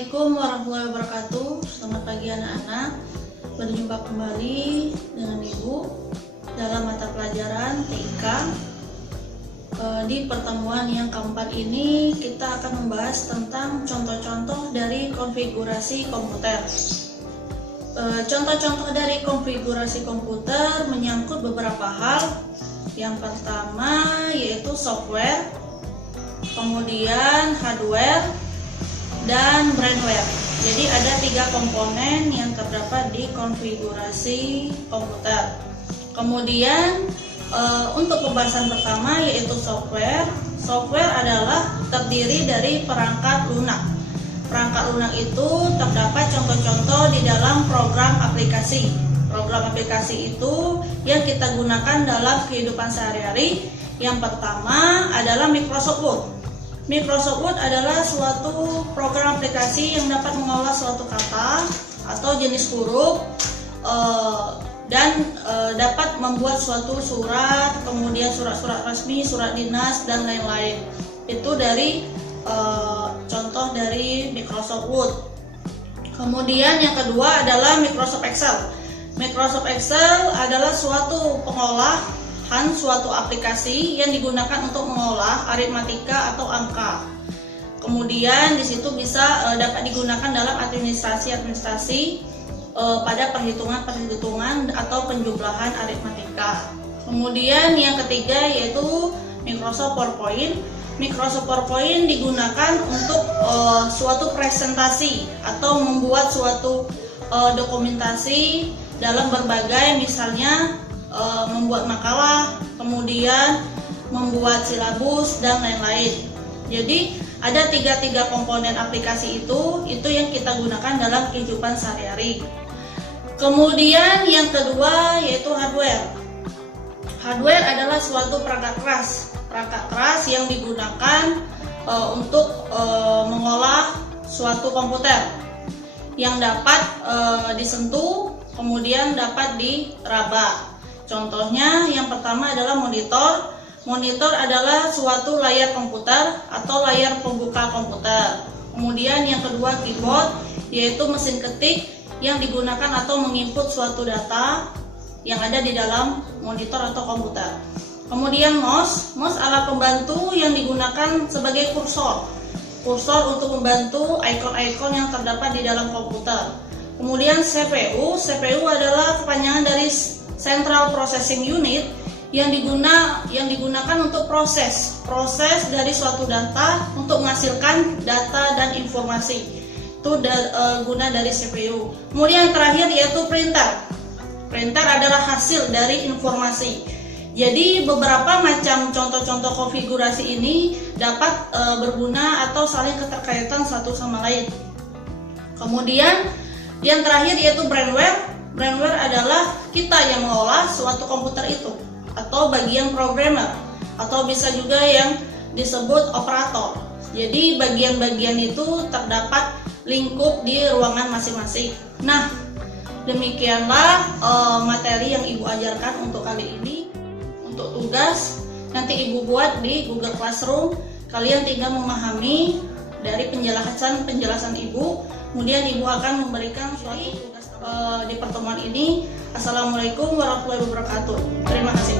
Assalamualaikum warahmatullahi wabarakatuh. Selamat pagi anak-anak. Berjumpa kembali dengan Ibu dalam mata pelajaran TIK. Di pertemuan yang keempat ini kita akan membahas tentang contoh-contoh dari konfigurasi komputer. Contoh-contoh dari konfigurasi komputer menyangkut beberapa hal. Yang pertama yaitu software, kemudian hardware, dan brainware. Jadi ada 3 komponen yang terdapat di konfigurasi komputer. Kemudian untuk pembahasan pertama yaitu software. Software adalah terdiri dari perangkat lunak. Perangkat lunak itu terdapat contoh-contoh di dalam program aplikasi. Program aplikasi itu yang kita gunakan dalam kehidupan sehari-hari. Yang pertama adalah Microsoft Word. Microsoft Word adalah suatu program aplikasi yang dapat mengolah suatu kata atau jenis huruf dan dapat membuat suatu surat, kemudian surat-surat resmi, surat dinas, dan lain-lain. Itu dari contoh dari Microsoft Word. Kemudian yang kedua adalah Microsoft Excel. Microsoft Excel adalah suatu pengolahan suatu aplikasi yang digunakan untuk mengolah aritmatika atau angka. Kemudian di situ bisa dapat digunakan dalam administrasi pada perhitungan atau penjumlahan aritmatika. Kemudian yang ketiga yaitu Microsoft PowerPoint. Microsoft PowerPoint digunakan untuk suatu presentasi atau membuat suatu dokumentasi dalam berbagai, misalnya membuat makalah, kemudian membuat silabus, dan lain-lain. Jadi ada tiga komponen aplikasi itu yang kita gunakan dalam kehidupan sehari-hari. Kemudian yang kedua yaitu hardware. Hardware adalah suatu perangkat keras yang digunakan untuk mengolah suatu komputer yang dapat disentuh, kemudian dapat diraba. Contohnya yang pertama adalah monitor. Monitor adalah suatu layar komputer atau layar pembuka komputer. Kemudian yang kedua keyboard, yaitu mesin ketik yang digunakan atau menginput suatu data yang ada di dalam monitor atau komputer. Kemudian mouse alat pembantu yang digunakan sebagai kursor untuk membantu ikon-ikon yang terdapat di dalam komputer. Kemudian CPU adalah kepanjangan dari Central Processing Unit yang digunakan untuk proses dari suatu data untuk menghasilkan data dan informasi. Itu guna dari CPU. Kemudian yang terakhir yaitu printer. Printer adalah hasil dari informasi. Jadi beberapa macam contoh-contoh konfigurasi ini dapat berguna atau saling keterkaitan satu sama lain. Kemudian yang terakhir yaitu brainware. Brainware adalah kita yang mengolah suatu komputer itu atau bagian programmer atau bisa juga yang disebut operator. Jadi bagian-bagian itu terdapat lingkup di ruangan masing-masing. Nah, demikianlah materi yang Ibu ajarkan untuk kali ini. Untuk tugas nanti Ibu buat di Google Classroom. Kalian tinggal memahami dari penjelasan Ibu. Kemudian Ibu akan memberikan suatu tugas di pertemuan ini. Assalamualaikum warahmatullahi wabarakatuh. Terima kasih.